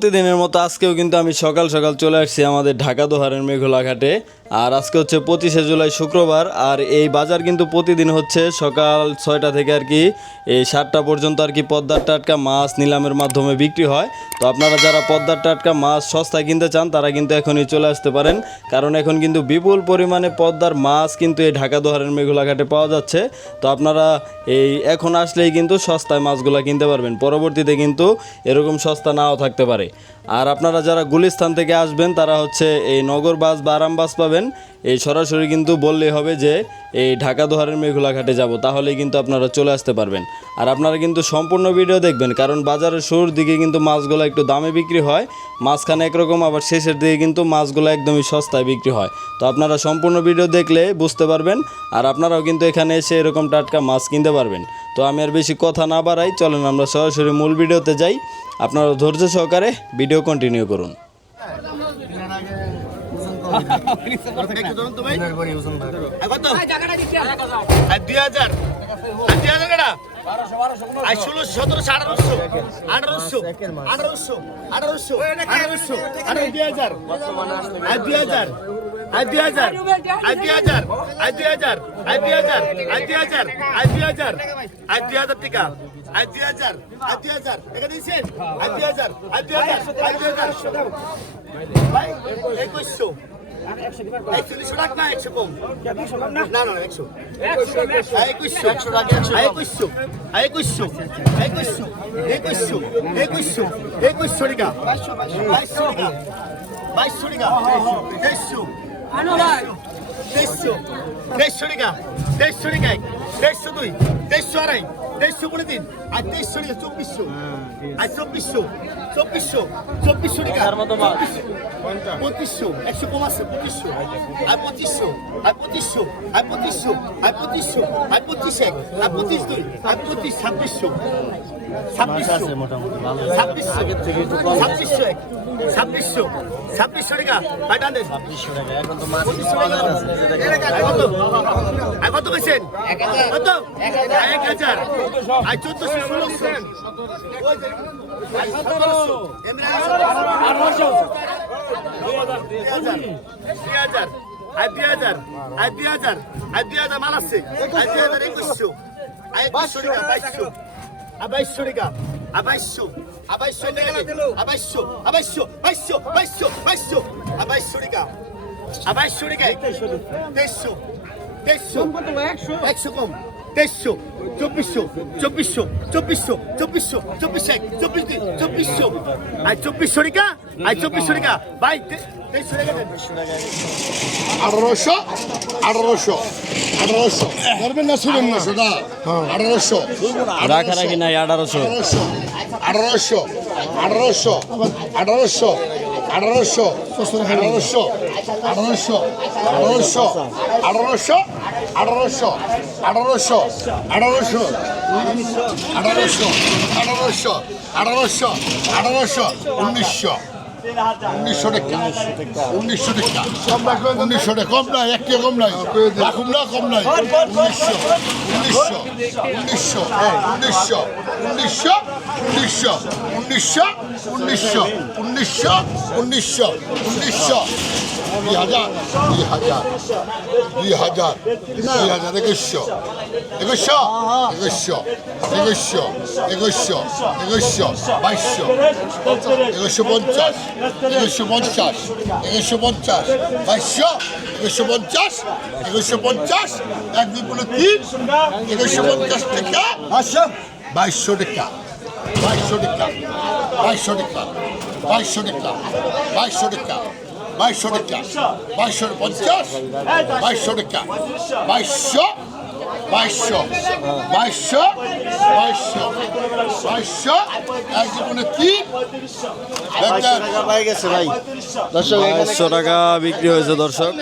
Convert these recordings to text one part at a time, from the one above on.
প্রতিদিনের মতো আজকেও কিন্তু আমি সকাল সকাল চলে আসছি আমাদের ঢাকা দোহারের মেঘলা ঘাটে। আর আজকে হচ্ছে পঁচিশে জুলাই শুক্রবার, আর এই বাজার কিন্তু প্রতিদিন হচ্ছে সকাল ছয়টা থেকে আর কি, এই সাতটা পর্যন্ত আর কি পদ্মার টাটকা মাছ নিলামের মাধ্যমে বিক্রি হয়। তো আপনারা যারা পদ্মার টাটকা মাছ সস্তায় কিনতে চান, তারা কিন্তু এখনই চলে আসতে পারেন। কারণ এখন কিন্তু বিপুল পরিমাণে পদ্মার মাছ কিন্তু এই ঢাকা দোহারের মেঘলা ঘাটে পাওয়া যাচ্ছে। তো আপনারা এই এখন আসলেই কিন্তু সস্তায় মাছগুলো কিনতে পারবেন। পরবর্তীতে কিন্তু এরকম সস্তা নাও থাকতে পারে। আর আপনারা যারা গুলিস্থান থেকে আসবেন, তারা হচ্ছে এই নগর বাস বা আরাম বাস পাবেন। এই সরাসরি কিন্তু বললেই হবে যে, এই ঢাকা দোহারের মেঘুলা ঘাটে যাব, তাহলেই কিন্তু আপনারা চলে আসতে পারবেন। আর আপনারা কিন্তু সম্পূর্ণ ভিডিও দেখবেন, কারণ বাজারের শুরুর দিকে কিন্তু মাছগুলো একটু দামে বিক্রি হয়, মাঝখানে একরকম, আবার শেষের দিকে কিন্তু মাছগুলো একদমই সস্তায় বিক্রি হয়। তো আপনারা সম্পূর্ণ ভিডিও দেখলে বুঝতে পারবেন, আর আপনারাও কিন্তু এখানে এসে এরকম টাটকা মাছ কিনতে পারবেন। তো আমি আর বেশি কথা না বাড়াই, চলেন আমরা সরাসরি মূল ভিডিওতে যাই। আপনারা ধৈর্য সহকারে ভিডিও কন্টিনিউ করুন। দুই হাজার আই দুই হাজার আই দুই হাজার আই দুই হাজার আই দুই হাজার আই দুই হাজার আই দুই হাজার আই দুই হাজার টিকা আই দুই হাজার আই দুই হাজার দেখা দিয়েছেন আই দুই হাজার আই দুই হাজার আই দুই হাজার ভাই একুশশো একচল্লিশশো টাকা না একশো কম। না না, একশো। একুশশো একশো। টাকা একশো একুশশো একুশশো একুশশো একুশশো একুশশো একুশশো টাকা। বাইশশো টাকা। বাইশশো টাকা। দেড়শো দেড়শো দেড়শো টাকা দেড়শো টাকা এক দেড়শো দুই দেড়শো আড়াই দেড়শো পনেরো দিন আর দেড়শো টাকা চব্বিশশো আর চব্বিশশো চব্বিশশো চব্বিশশো টাকা। পঁচিশশো একশো কম আছে পঁচিশশো আর পঁচিশশো আর পঁচিশশো আর পঁচিশশো আর পঁচিশশো আর পঁচিশ এক আর পঁচিশ দুই আর পঁচিশ ছাব্বিশশো আছে ছাব্বিশশো ছাব্বিশশো ছাব্বিশশো টাকা। আছে কত? কত কইছেন? কত? এক হাজার। আর চোদ্দশো ষোলোশো দুই হাজার। আর দুই হাজার। আর দুই হাজার। আর দুই হাজার মাল আসছে আর দুই হাজার একুশশো। আর একুশশো টাকা বাইশশো। আবাইশ্য রেখা আবাইশ্য আবাইশ্য আবাইশ্য আবাইশ্য বাইশ্য বাইশ্য বাইশ্য আবাইশ্য রেখা আবাইশ্য রেখা দেড়শো দেড়শো একশো। কম। দেড়শো চব্বিশশো। চব্বিশশো। চব্বিশশো। চব্বিশশো। চব্বিশ এক। চব্বিশ চব্বিশশো। আর চব্বিশ রেখা আর চব্বিশ রেখা বাই আঠারোশো আঠারোশো আঠারোশো ধরবেন না শুনেন না সেটা আঠারোশো রাখারাখি নাই আঠারোশো আঠারোশো আঠারোশো আঠারোশো আঠারোশো আঠারোশো আঠারোশো আঠারোশো আঠারোশো আঠারোশো আঠারোশো আঠারোশো আঠারোশো আঠারোশো আঠারোশো আঠারোশো উনিশশো উনিশশো টাকা উনিশশো টাকা উনিশশো টাকা কম নাই একটি কম নাই রাখুন না কম নাই উনিশশো উনিশশো উনিশশো উনিশশো উনিশশো উনিশশো উনিশশো উনিশশো উনিশশো উনিশশো উনিশশো দুই হাজার দুই হাজার দুই হাজার দুই হাজার একুশশো একুশশো একুশশো একুশশো একুশশো একুশশো বাইশশো একুশশো পঞ্চাশ একুশশো পঞ্চাশ একুশশো পঞ্চাশ বাইশশো একুশশো পঞ্চাশ একুশশো পঞ্চাশ এক দুই পনেরো তিন একুশশো পঞ্চাশ টাকা বাইশশো টাকা বাইশশো টাকা বাইশশো টাকা বাইশশো টাকা বাইশশো টাকা বাইশশো টাকা বাইশশো পঞ্চাশ বাইশশো টাকা বাইশশো বাইশশো বাইশশো বাইশশো বাইশশো। এক জীবনে তিন দর্শক বাইশশো টাকা বিক্রি হয়েছে দর্শক।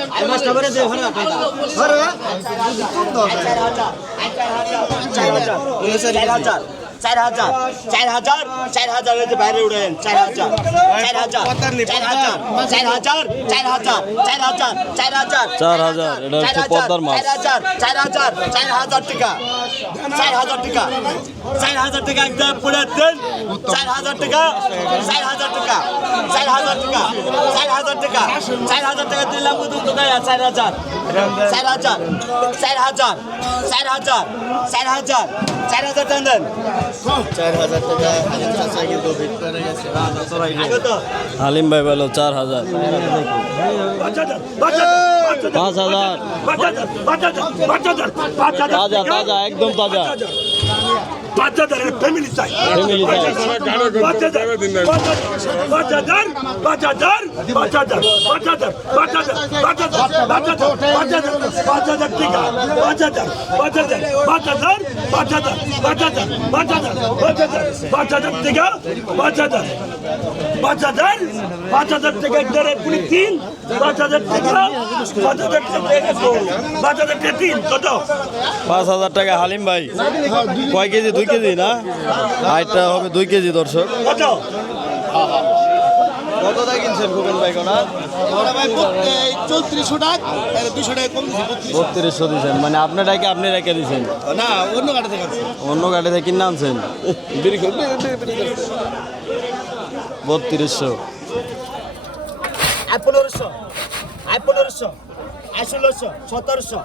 হাজার চার হাজার চার হাজার চার হাজার বাইরে উড়েন চার হাজার চার হাজার চার হাজার চার হাজার চার হাজার চার হাজার চার হাজার চার হাজার এটা হচ্ছে পদ্মার মাছ চার হাজার চার হাজার চার হাজার টাকা চার হাজার টাকা চার হাজার টাকা একদম পুরো দেন চার হাজার টাকা চার হাজার টাকা চার হাজার টাকা চার হাজার টাকা চার হাজার টাকা দিলাম চার হাজার চার হাজার চার হাজার চার হাজার চার হাজার চার হাজার টাকা দেন চার হাজার টাকা কিন্তু ভিতরে গেছে আগে তো হালিম ভাই বলো চার হাজার পাঁচ হাজার তাজা তাজা একদম তাজা ফ্যামিলি চাই পাঁচ হাজার পাঁচ হাজার টাকা একটা পুরি তিন পাঁচ হাজার টাকা পাঁচ হাজার টাকা পাঁচ হাজার টাকা তিন কত পাঁচ হাজার টাকা হালিম ভাই কয় কেজি দুই কেজি না? হাইটটা হবে দুই কেজি দর্শক। কত কত টাকা কিনছেন খোকন ভাই কোনা চৌত্রিশশো টাকা দুশো টাকা কম বত্রিশশো দিয়েছেন মানে আপনারটাকে আপনি রেখে দিয়েছেন না অন্য কাটা থেকে অন্য গাড়ি থেকে কিনে আনছেন? বত্রিশশো। আই পনেরোশো আই পনেরোশো আই ষোলোশো সতেরোশো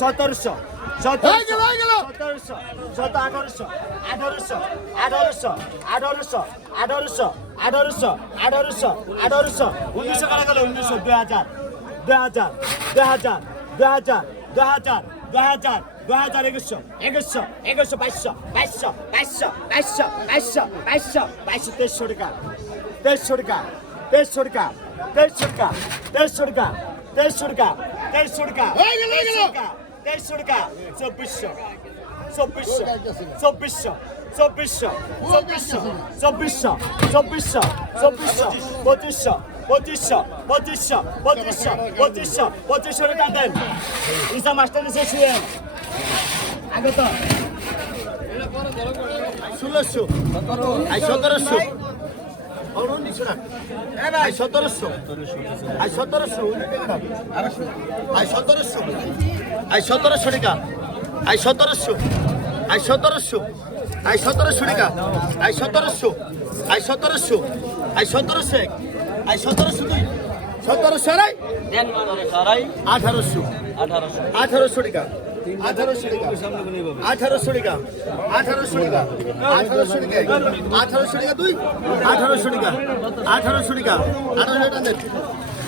সতেরোশো। সতেরোশো সতেরো আঠারোশো আঠারোশো আঠারোশো আঠারোশো আঠারোশো আঠারোশো আঠারোশো আঠারোশো উনিশশো কাটা গেল? উনিশশো দুই হাজার। দুই হাজার দুই হাজার দুই হাজার দুই হাজার দুই হাজার দুই হাজার একুশশো একুশশো একুশশো বাইশশো বাইশশো বাইশশো বাইশশো বাইশশো বাইশশো বাইশশো তেইশশো টাকা তেইশশো টাকা তেইশশো টাকা তেইশশো টাকা তেইশশো টাকা তেইশশো টাকা তেইশশো টাকা। তেইশশো টাকা। চব্বিশশো। চব্বিশশো। চব্বিশশো। চব্বিশশো। চব্বিশশো। চব্বিশশো। চব্বিশশো। চব্বিশশো। পঁচিশশো। পঁচিশশো। পঁচিশশো। পঁচিশশো। পঁচিশশো। পঁচিশশো টাকা দেন। ইসা মাস্টার নিচে শুয়ে আগে তো ষোলোশো। আই সতেরোশো। সতেরোশো। আই সতেরোশো। আই সতেরোশো। আই সতেরোশো টাকা। আই সতেরোশো। আই সতেরোশো। আই সতেরোশো টাকা। আই সতেরোশো। আই সতেরোশো। আই সতেরোশো এক। আই সতেরোশো দুই। সতেরোশো আড়াই? আঠারোশো। আঠারোশো। টাকা। আঠারোশো টাকা। আঠারোশো টাকা। আঠারোশো টাকা। আঠারোশো টাকা। আঠারোশো টাকা দুই। আঠারোশো টাকা। আঠারোশো টাকা। আঠারোশো টাকা।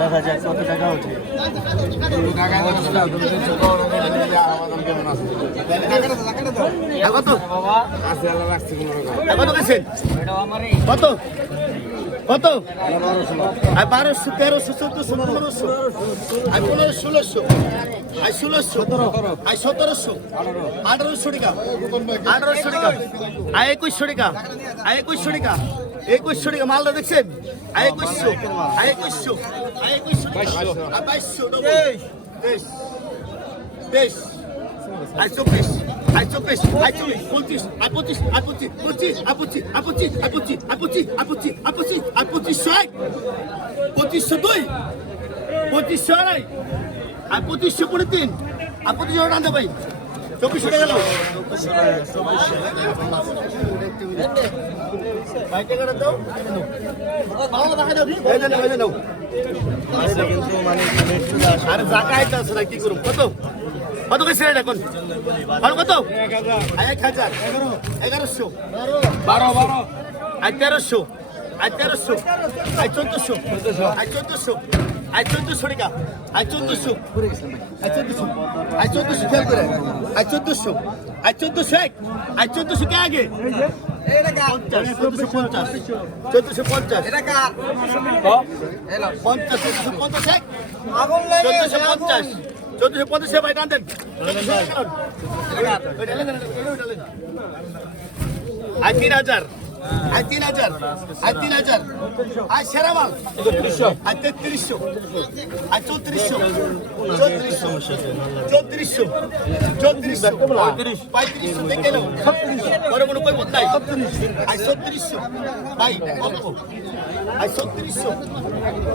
দেখা যাক কত টাকা ওঠে? কত? কত? আর বারোশো, তেরোশো, চোদ্দশো, পনেরোশো, আর পনেরো, ষোলোশো, আর ষোলোশো, আর সতেরোশো, আঠারোশো টাকা আঠারোশো টাকা, আর একুশশো টাকা, আর একুশশো টাকা। একুশশো টাকা, মালটা দেখছেন? একুশশো একুশশো একুশশো বাইশশো তেইশ তেইশ আর চব্বিশ আর চব্বিশ আর চব্বিশ পঁচিশ আর পঁচিশ আর পঁচিশ পঁচিশ আর পঁচিশ আর পঁচিশ পঁচিশ আর পঁচিশ আর পঁচিশ আর পঁচিশ আর পঁচিশশো এক পঁচিশশো দুই, পঁচিশশো আড়াই, আর পঁচিশশো তিন। আর পঁচিশশো ভাই চব্বিশশো টাকা গেল? ভাই টাকাটা দাও ভালো দেখা দাও দাও আরে আইতে আছে না কি করুম? কত? কত কেছে রেট এখন? আর কত? এক হাজার। এগারোশো। বারো বারো। আর তেরোশো। আই তেরোশো আই চোদ্দশো আই চোদ্দশো আই চোদ্দশো টাকা আই চোদ্দশো আই চোদ্দশো আই চোদ্দশো খেয়াল করে আই চোদ্দশো আই চোদ্দশো এক আই চোদ্দশো কে আগে? পঞ্চাশ চোদ্দশো পঞ্চাশ চোদ্দশো পঞ্চাশ চোদ্দশো পঞ্চাশ এক চোদ্দশো পঞ্চাশ চোদ্দশো পঞ্চাশে ভাই টান দেন। আই তিন হাজার আই তিন হাজার। আই তিন হাজার। আই সেরা মাল। আই তেত্রিশশো। আই চৌত্রিশশো। চৌত্রিশশো। চৌত্রিশশো। চৌত্রিশশো। পঁয়ত্রিশশো দেখে নাও। পরে কোনো কই নাই। আই ছত্রিশশো। ভাই, অল্প। আই ছত্রিশশো।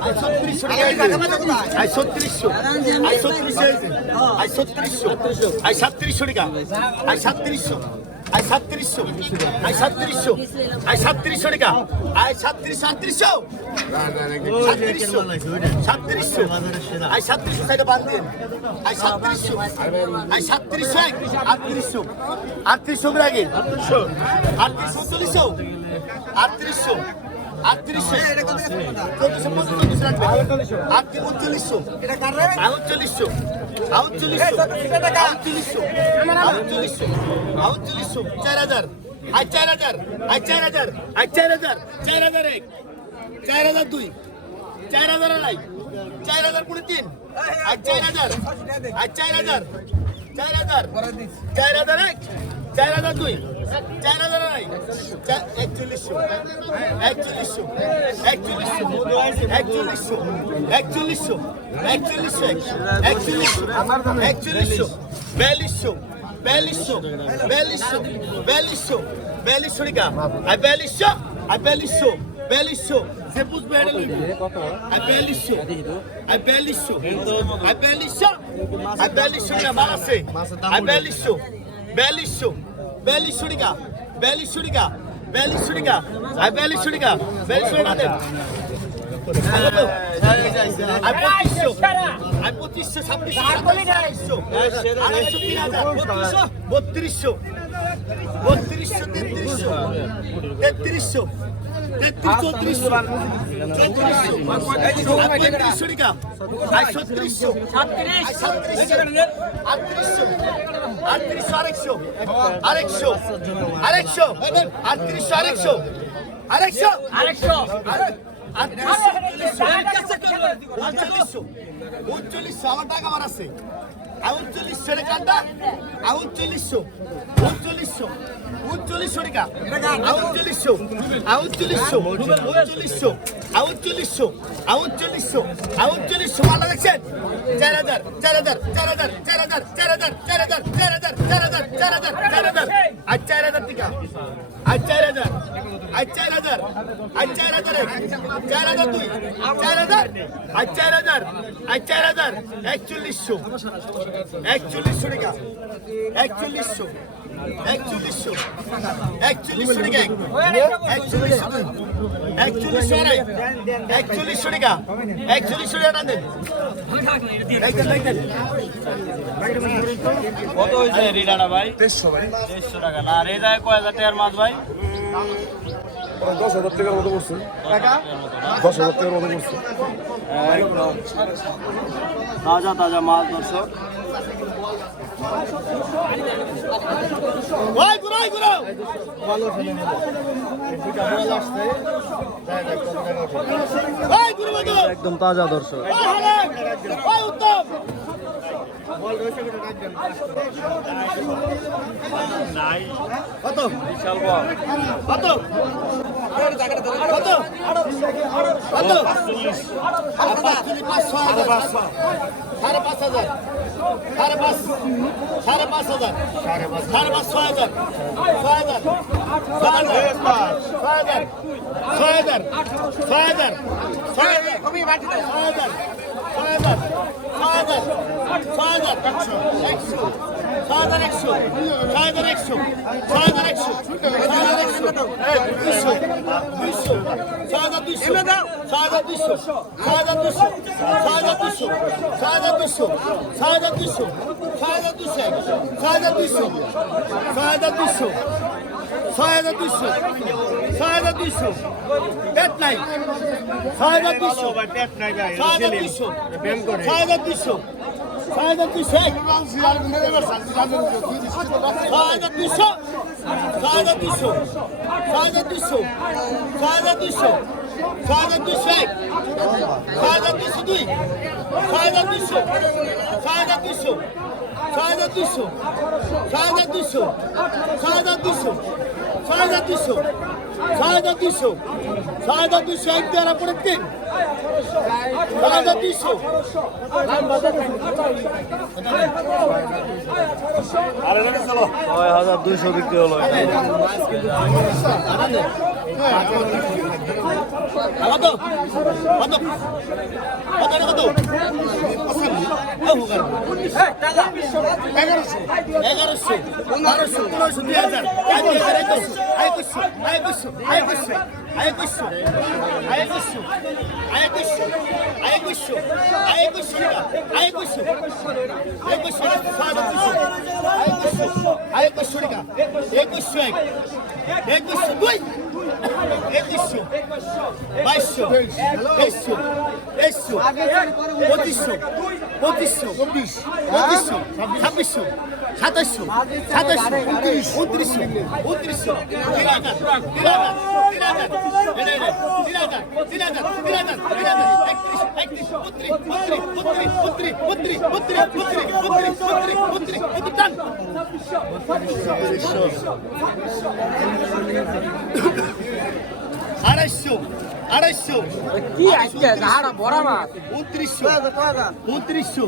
আই ছত্রিশশো আই ছত্রিশশো। আই ছত্রিশশো আই ছত্রিশশো। আই সাতত্রিশশো টাকা। আই সাতত্রিশশো। সাতত্রিশশো। আই সাতত্রিশশো। আই সাতত্রিশশো টাকা। আই সাতত্রিশ সাতত্রিশশো। সাতত্রিশশো। সাতত্রিশশো। আই সাতত্রিশশো সাইডে বাদ দেন। আই সাতত্রিশশো। আই সাতত্রিশশো এক। আটত্রিশশো। আটত্রিশশো আগে। আটত্রিশশো। উনচল্লিশশো আটত্রিশশো। আটত্রিশশো। চোদ্দশো পঁচিশ রাখবে। আটত্রিশ উনচল্লিশশো। আউনচল্লিশশো আউনচল্লিশশো আউনচল্লিশশো चार हजार हा चार हजार हा चार हजार हा चार हजार चार हजार एक चार हजार दुई चार हजाराला चार हजार पुढे तीन आज चार हजार आज चार हजार चार हजार चार हजार एक চার হাজার দুই। চার হাজার আড়াই। একচল্লিশশো। একচল্লিশশো। একচল্লিশশো। একচল্লিশশো। একচল্লিশশো। একচল্লিশশো এক। একচল্লিশশো। একচল্লিশশো। বিয়াল্লিশশো। বিয়াল্লিশশো। বিয়াল্লিশশো। বিয়াল্লিশশো। বিয়াল্লিশশো টাকা আর বিয়াল্লিশশো। আর বিয়াল্লিশশো। বিয়াল্লিশশো। সে বুঝবে এটা লইবে আর বিয়াল্লিশশো। আর বিয়াল্লিশশো। আর বিয়াল্লিশশো। আর বিয়াল্লিশশো আছে। আর বিয়াল্লিশশো। বিয়াল্লিশশো। বিয়াল্লিশশো টাকা বিয়াল্লিশশো টাকা বিয়াল্লিশশো টাকা আর বিয়াল্লিশশো টাকা বিয়াল্লিশশো টাকা দেন বত্রিশশো বত্রিশশো তেত্রিশশো তেত্রিশশো আরেকশো আরেকশো আরেকশো আটত্রিশশো আরেকশো আরেকশো আরেকশো উনচল্লিশশো উনচল্লিশশো আমার টাকা আমার আছে উনচল্লিশশো রে কান্দা উনচল্লিশশো উনচল্লিশশো উনচল্লিশশো টাকা উনচল্লিশশো উনচল্লিশশো উনচল্লিশশো উনচল্লিশশো উনচল্লিশশো উনচল্লিশশো মালা দেখছেন চার হাজার চার হাজার চার হাজার চার হাজার চার হাজার চার হাজার চার হাজার চার হাজার চার হাজার চার হাজার আর চার হাজার টাকা আর চার হাজার আর চার হাজার আর চার হাজার চার হাজার দুই চার হাজার আর চার হাজার আর চার হাজার একচল্লিশশো একচল্লিশশো টাকা। একচল্লিশশো। একচল্লিশশো। একচল্লিশশো টাকা। এক একচল্লিশশো একচল্লিশশো আড়াই একচল্লিশশো টাকা। একচল্লিশশো টাকা দেন। কত হয়েছে রিডাটা ভাই? দেড়শো ভাই। দেড়শো টাকা। না যায় কয় হাজার টাকার মাছ ভাই? মানে দশ হাজার টাকার মতো করছে দশ হাজার টাকার মতো করছে তাজা তাজা মাল দর্শক। একদম তাজা দর্শক। কত? বিশাল কত? সাড়ে পাঁচ হাজার সাড়ে পাঁচ সাড়ে পাঁচ হাজার সাড়ে পাঁচ ছয় হাজার ছয় হাজার ছয় হাজার ছয় হাজার ছয় হাজার ছয় হাজার ছয় হাজার ছয় হাজার ছয় হাজার ছয় হাজার ছয় হাজার একশো একশো ছয় হাজার একশো ছয় হাজার একশো ছয় হাজার একশো ছয় হাজার একশো দুইশো দুইশো ছয় হাজার দুইশো ছয় হাজার দুইশো ছয় হাজার দুইশো ছয় হাজার দুইশো ছয় হাজার দুইশো ছয় হাজার দুইশো পেট নাই ছয় হাজার দুইশো ছয় হাজার দুইশো ছয় হাজার দুইশো ছয় হাজার দুইশো ছয় হাজার দুইশো ছয় হাজার দুইশো ছয় হাজার দুইশো ছয় হাজার দুইশো ছয় হাজার দুইশো এক ছয় হাজার দুইশো দুই ছয় হাজার দুইশো ছয় হাজার দুইশো ছয় হাজার দুইশো ছয় হাজার দুইশো ছয় হাজার দুইশো ছয় হাজার দুইশো ছয় হাজার দুইশো ছয় হাজার দুইশো এক দেওয়ার পরে তিন ছয় হাজার দুইশো ছয় হাজার দুইশো বিক্রি হলো কত কত কত কত এগারোশো এগারোশো বারোশো পনেরোশো দুই হাজার এক হাজার একুশশো একুশশো একুশশো একুশশো একুশশো একুশশো একুশশো একুশশো একুশশো একুশশো একুশশো একুশশো টাকা একুশশো এক একুশশো দুই একুশশো বাইশশো তেইশশো তেইশশো পঁচিশশো পঁচিশশো পঁচিশশো ছাব্বিশশো সাতাশশো সাতাশশো উনত্রিশশো উনত্রিশশো তিন হাজার তিন হাজার তিন হাজার তিন হাজার তিন হাজার তিন হাজার তিন হাজার একত্রিশ একত্রিশ বত্রিশ বত্রিশ বত্রিশ বত্রিশ বত্রিশ বত্রিশ বত্রিশ বত্রিশ বত্রিশ বত্রিশ বত্রিশ টান আড়াইশো আড়াইশো কি আজকে ধারা বড় মাছ উনত্রিশশো উনত্রিশশো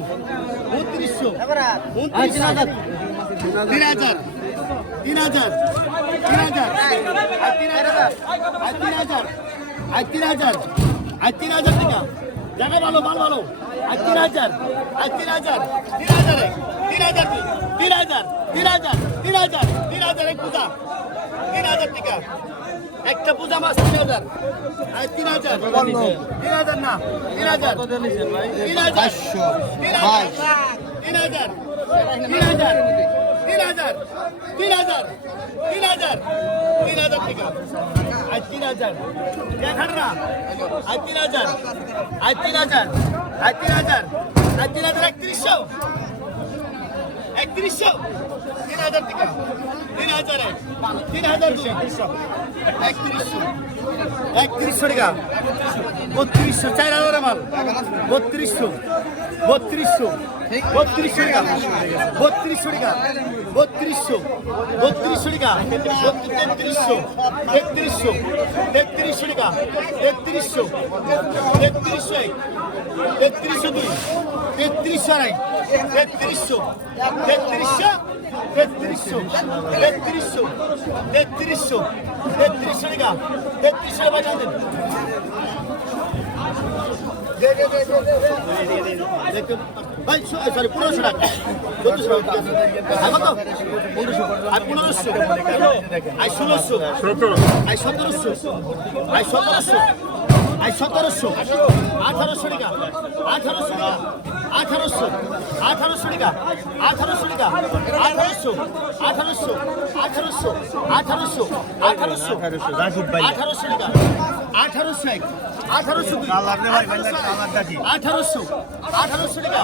উনত্রিশশো উনত্রিশ হাজার তিন হাজার তিন হাজার তিন হাজার আর তিন হাজার আর তিন হাজার আর তিন হাজার আর তিন হাজার টাকা জায়গা ভালো ভালো ভালো আর তিন হাজার আর তিন হাজার তিন হাজার এক তিন হাজার তিন হাজার তিন হাজার তিন হাজার তিন হাজার এক পূজা তিন হাজার টাকা একটা পূজা মাছ তিন হাজার আর তিন হাজার তিন হাজার না তিন হাজার তিন হাজার তিন হাজার তিন হাজার তিন হাজার তিন হাজার তিন হাজার তিন হাজার তিন হাজার টাকা আজ তিন হাজার দেখান না আজ তিন হাজার আজ তিন হাজার আজ তিন হাজার আজ তিন হাজার একত্রিশশো একত্রিশশো। তিন হাজার টাকা। তিন হাজার এক। তিন হাজার দুই। একত্রিশশো। একত্রিশশো টাকা। বত্রিশশো। চার হাজার মাল বত্রিশশো। বত্রিশশো। বত্রিশশো টাকা। বত্রিশশো টাকা। বত্রিশশো। বত্রিশশো টাকা। তেত্রিশশো। তেত্রিশশো। তেত্রিশশো টাকা। তেত্রিশশো। তেত্রিশশো এক। তেত্রিশশো দুই। তেত্রিশশো আড়াই। তেত্রিশশো। তেত্রিশশো। তেত্রিশশো। তেত্রিশশো। তেত্রিশশো। তেত্রিশশো টাকা। তেত্রিশশো বাজার দেন। ভাই সরি পনেরোশো টাকা। চোদ্দশো টাকা কত? পনেরোশো আর পনেরোশো। আর ষোলোশো। আর সতেরোশো। আর সতেরোশো। আর সতেরোশো। আঠারোশো টাকা। আঠারোশো টাকা। আঠারোশো আঠারোশো টাকা আঠারোশো টাকা আঠারোশো আঠারোশো আঠারোশো আঠারোশো আঠারোশো আঠারোশো টাকা আঠারোশো এক আঠারোশো আঠারোশো আঠারোশো টাকা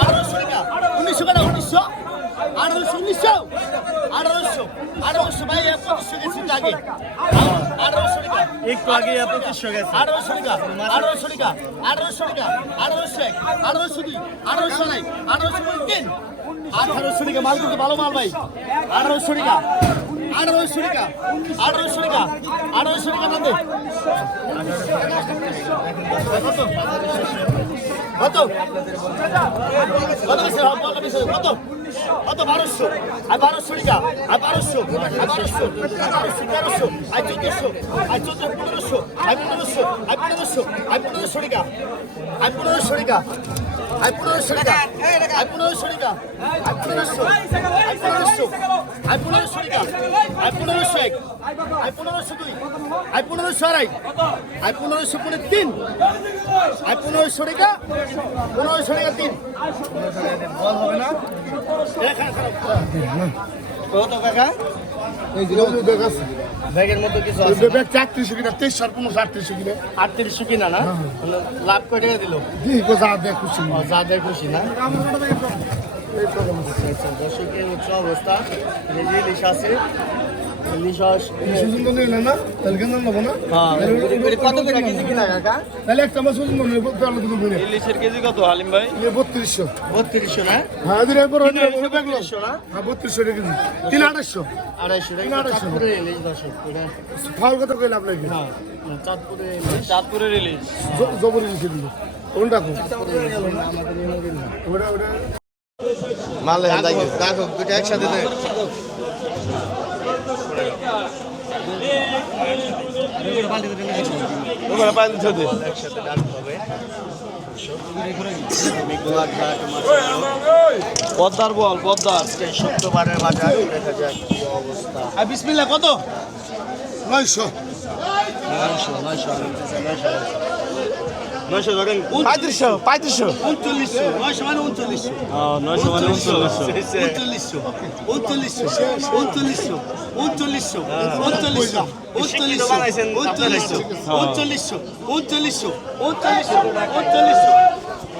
আঠারোশো টাকা উনিশশো টাকা উনিশশো আঠারোশো উনিশশো আঠারোশো আঠারোশো ভাই পঁচিশশো গেছি আগে আঠারোশো একটু আগে পঁচিশশো গেছে আঠারোশো টাকা আঠারোশো টাকা আঠারোশো টাকা, আঠারোশো এক, আঠারোশো দুই, আঠারোশো নাই আঠারোশো তিন, আঠারোশো টাকা, মাল কিন্তু ভালো মাল ভাই। আঠারোশো টাকা আঠারোশো টাকা আঠারোশো টাকা আঠারোশো টাকা না দে। কত? কত? কত? কত বারোশো, আর বারোশো টাকা আর বারোশো আর বারোশো আর বারোশো, তেরোশো, আর চোদ্দশো, আর চোদ্দ পনেরোশো, আর আই পনেরোশো টাকা আই পনেরোশো টাকা আই পনেরোশো আই পনেরোশো আই পনেরোশো টাকা আই পনেরোশো এক। আই পনেরোশো দুই। আই পনেরোশো আড়াই। আই পনেরোশো পনেরো তিন। আই পনেরোশো টাকা পনেরোশো টাকা তিন কত টাকা? এই জিরো টাকা ব্যাগের মধ্যে কিছু আছে ব্যাগ চারত্রিশশো কিনা তেইশ সার পনেরো আটত্রিশশো কিনা। আটত্রিশশো কিনা না? লাভ করে টাকা দিল? যা দেখ খুশি। যা দেয় খুশি না? দর্শকের উচ্চ অবস্থা। ইলিশ আছে। ইলিশের কেজি কত হালিম ভাই? বত্রিশশো। বত্রিশশো না? হ্যাঁ বত্রিশশো না? বত্রিশশো কেজি। তিন আড়াইশো। আড়াইশো খাওয়ার কথা কইলে আপনাকে চাঁদপুরের ইলিশ। জবর ইলিশ কোনটা ওটা ওটা। মালে দেখো দুটো একসাথে একসাথে হবে পদ্মার বল পদ্মার। আজকে শুক্রবারের বাজার দেখা যাক কি অবস্থা। আর বিসমিল্লাহ কত? নয়শো নয়শো নয়শো নয়শো। নয়শো ধরেন পঁয়ত্রিশশো পঁয়ত্রিশশো উনচল্লিশশো নয়শো মানে উনচল্লিশশো নয়শো মানে উনচল্লিশশো উনচল্লিশশো উনচল্লিশশো উনচল্লিশশো উনচল্লিশশো উনচল্লিশশো উনচল্লিশশো উনচল্লিশশো উনচল্লিশশো উনচল্লিশশো উনচল্লিশশো উনচল্লিশশো বিয়াল্লিশশো চুয়াল্লিশশো চুয়াল্লিশশো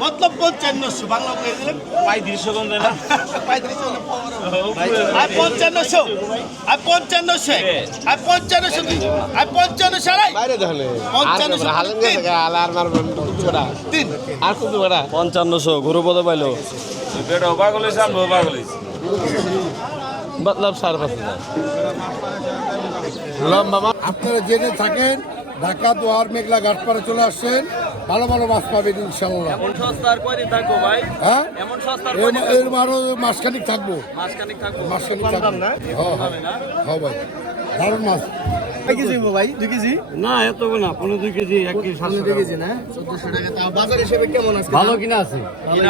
মতলব পঞ্চান্নশো বাংলা বলে দিলেন পঁয়ত্রিশশো কম দেয় না পঁয়ত্রিশশো আর পঞ্চান্নশো? আর পঞ্চান্নশো? আর পঞ্চান্নশো আর পঞ্চান্নশো আড়াই পঞ্চান্নশো তিন। তিন। পঞ্চান্নশো ঘুরো পদে পাইলো। বেটা পাগল হয়েছে আনব পাগল হয়েছে মতলব সাড়ে পাঁচ হাজার। আপনারা জেনে থাকেন ঢাকা দোয়ার মেঘলা ঘাটপাড়া চলে আসছেন। ভালো ভালো মাছ পাবেন ইনশাল্লাহ হ্যাঁ? থাকব এর আরও মাসখানিক থাকব। মাসখানিক থাকব। মাসখানিক না? হ্যাঁ ভাই। দারুণ মাছ। ভালো কিনা আছে।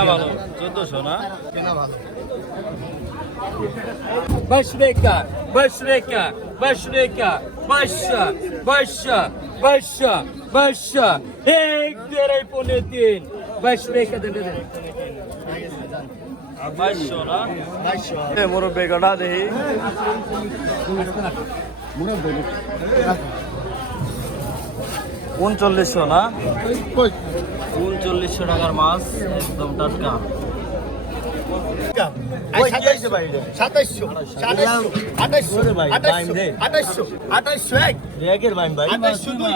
ভালো? কিনা Başreka, başreka, başreka, başa, başa, başa, başa. Ek derey ponetin. Başreka de de. বাইশশো না বাইশশো মুরব্বী কটা দেখি উনচল্লিশশো না উনচল্লিশশো টাকার মাছ একদম টাটকা সাতাইশশো সাতাইশশো সাতাইশশো আঠাইশশো আঠাইশশো আঠাইশশো আঠাইশশো এক। আঠাইশশো দুই।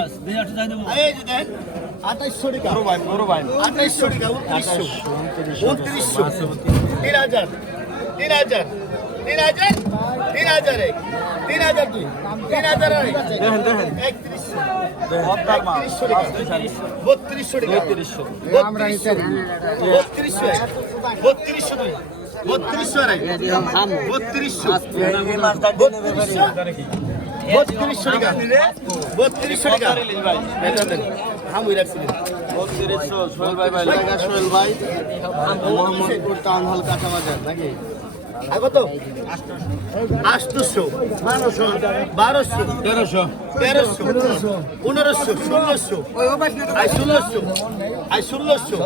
আঠাইশশো টাকা। আঠাইশশো টাকা উনত্রিশশো। উনত্রিশশো। তিন হাজার। তিন হাজার। তিন হাজার। তিন হাজার এক। তিন হাজার দুই। তিন হাজার এক একত্রিশশো। বত্রিশশো টাকা। বত্রিশশো। বত্রিশশো এক। বত্রিশশো দুই। বত্রিশশো বত্রিশশো বত্রিশশো টাকা বত্রিশশো টাকা হামুই রাখছিলেন। বত্রিশশো সোহেল ভাই ভাই। সোহেল ভাই। মোহাম্মদপুর টাউন হল কাঁচা বাজার নাকি? কত? আটশোশো বারোশো। বারোশো। তেরোশো। তেরোশো। পনেরোশো। ষোলোশো। আই ষোলোশো। আই ষোলোশো।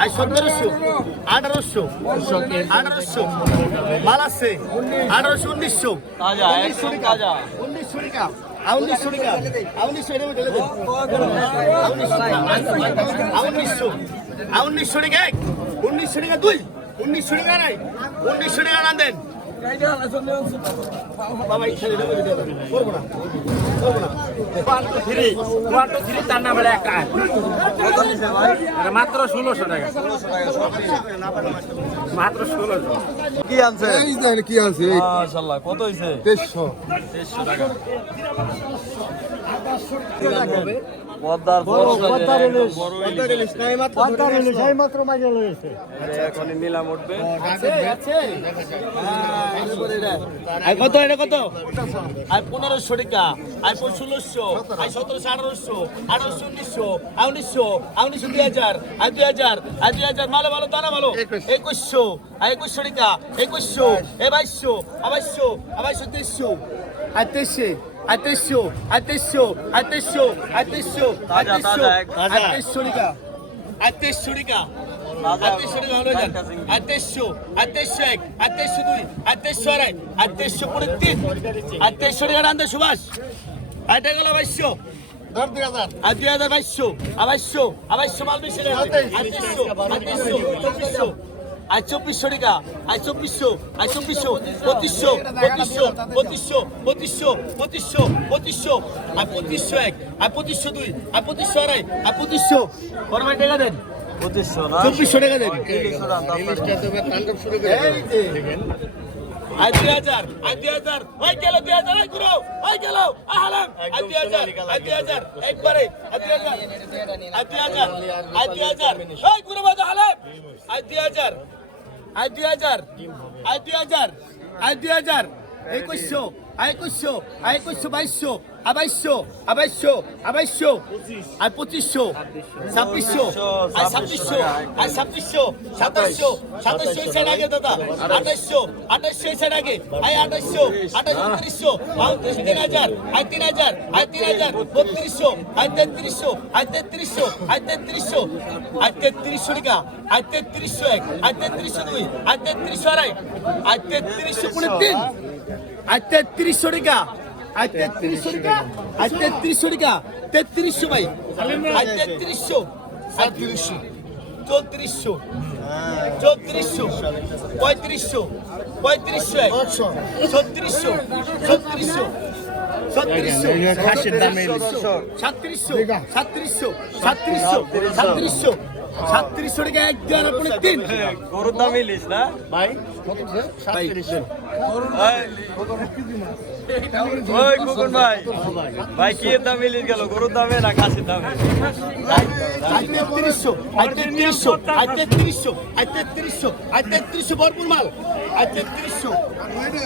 আই সতেরোশো। আঠারোশো। আঠারোশো। মাল আছে আঠারোশো উনিশশো। তাজা একদম তাজা। উনিশশো টাকা। উনিশশো টাকা। উনিশশো টাকা ঢেলে দেন উনিশশো উনিশশো টাকা এক। উনিশশো টাকা দুই। উনিশশো টাকা নাই উনিশশো টাকা না দেন। বাবা এই ছেলে দেবো দিতে হবে। করব না করব না। তার নাম মাত্র ষোলোশো টাকা। মাত্র ষোলোশো। কি আনছে? কি আছে কত হইছে? তেইশশো। তেইশশো টাকা। পদ্মার বড় পদ্মার ইলিশ। বড় পদ্মার ইলিশ নাই মাত্র পদ্মার ইলিশ এই মাত্র মাঝে লয়েছে এখনই নিলাম উঠবে আই কত এটা কত? আই পনেরোশো টাকা আই ষোলোশো আই সতেরোশো আঠারোশো আঠারোশো উনিশশো আই উনিশশো আই উনিশশো দুই হাজার আই দুই হাজার আই দুই হাজার ভালো ভালো দানা ভালো। একুশশো। আই একুশশো টাকা একুশশো এ বাইশশো আবাইশশো আবাইশশো তেইশশো। আই তেইশে আই তেইশশো আই তেইশশো আই তেইশশো আই তেইশশো আই তাজা, তেইশশো তাজা, এক আতেশশো দুই আতেশশো আড়াই আতেশশো পরে তিন আতেশশো টাকা রান্ধে সুভাষ আটে গেল বাইশশো আর দুই হাজার বাইশশো আবাইশশো আবাইশশো মাল বেশি আতেশশো আতেশশো চব্বিশশো আজ চব্বিশশো টাকা আজ চব্বিশশো আজ চব্বিশশো পঁচিশশো পঁচিশশো পঁচিশশো পঁচিশশো পঁচিশশো পঁচিশশো আর পঁচিশশো এক আর পঁচিশশো দুই আর পঁচিশশো আড়াই আর পঁচিশশো। ভাই টাকা দেন। পঁচিশশো চব্বিশশো টাকা দেন। আই দুই হাজার আই দুই হাজার। ওই গেল দুই হাজার আই গুরু ওই গেল। আহলাম। আই দুই হাজার দুই হাজার। একবারে দুই হাজার দুই হাজার আই দুই হাজার। ওই গুরু দুই হাজার। আই দুই হাজার আই দুই হাজার আই দুই হাজার একুশশো। আই একুশশো আই একুশশো বাইশশো আবাইশশো আবাইশশো আবাইশশো আর পঁচিশশো, ছাব্বিশশো, আর ছাব্বিশশো আর ছাব্বিশশো, সাতাশশো সাতাশশো সাইড আগে দাদা, আঠাশশো আঠাশশো সাইড আগে আই আঠাশশো আঠাশ উনত্রিশশো উনত্রিশ তিন হাজার আই তিন হাজার আই তিন হাজার, বত্রিশশো আই তেত্রিশশো আই তেত্রিশশো আই তেত্রিশশো আই তেত্রিশশো টাকা আই তেত্রিশশো এক আই তেত্রিশশো দুই আই তেত্রিশশো আড়াই আই তেত্রিশশো পুনে তিন আই তেত্রিশশো টাকা। আই তেত্রিশশো টাকা। আই তেত্রিশশো টাকা। তেত্রিশশো ভাই। আই তেত্রিশশো। আটত্রিশশো চৌত্রিশশো। চৌত্রিশশো। পঁয়ত্রিশশো। পঁয়ত্রিশশো ছত্রিশশো। ছত্রিশশো। ছত্রিশশো। সাতত্রিশশো। সাতত্রিশশো। সাতত্রিশশো। সাতত্রিশশো। সাতত্রিশশো টাকা এক দেওয়ার আপনি তিন। গরুর দাম ইলিশ না? ভাই ওই কুকুর ভাই। ভাই কি এর দাম ইলিশ গেল? গরুর দামে না খাসির দামে? তেত্রিশশো আই তেত্রিশশো আই তেত্রিশশো আই তেত্রিশশো আই তেত্রিশশো ভরপুর মাল। আই তেত্রিশশো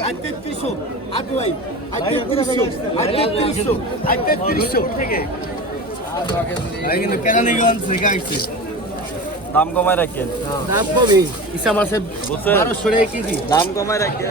আই তেত্রিশশো আটু ভাই আই তেত্রিশশো আই তেত্রিশশো আই তেত্রিশশো থেকে কেন নিয়ে আনছে গাইছে দাম কমায় রাখেন। দাম কবি ইসা মাসে? বারোশো টাকা কেজি। দাম কমায় রাখেন।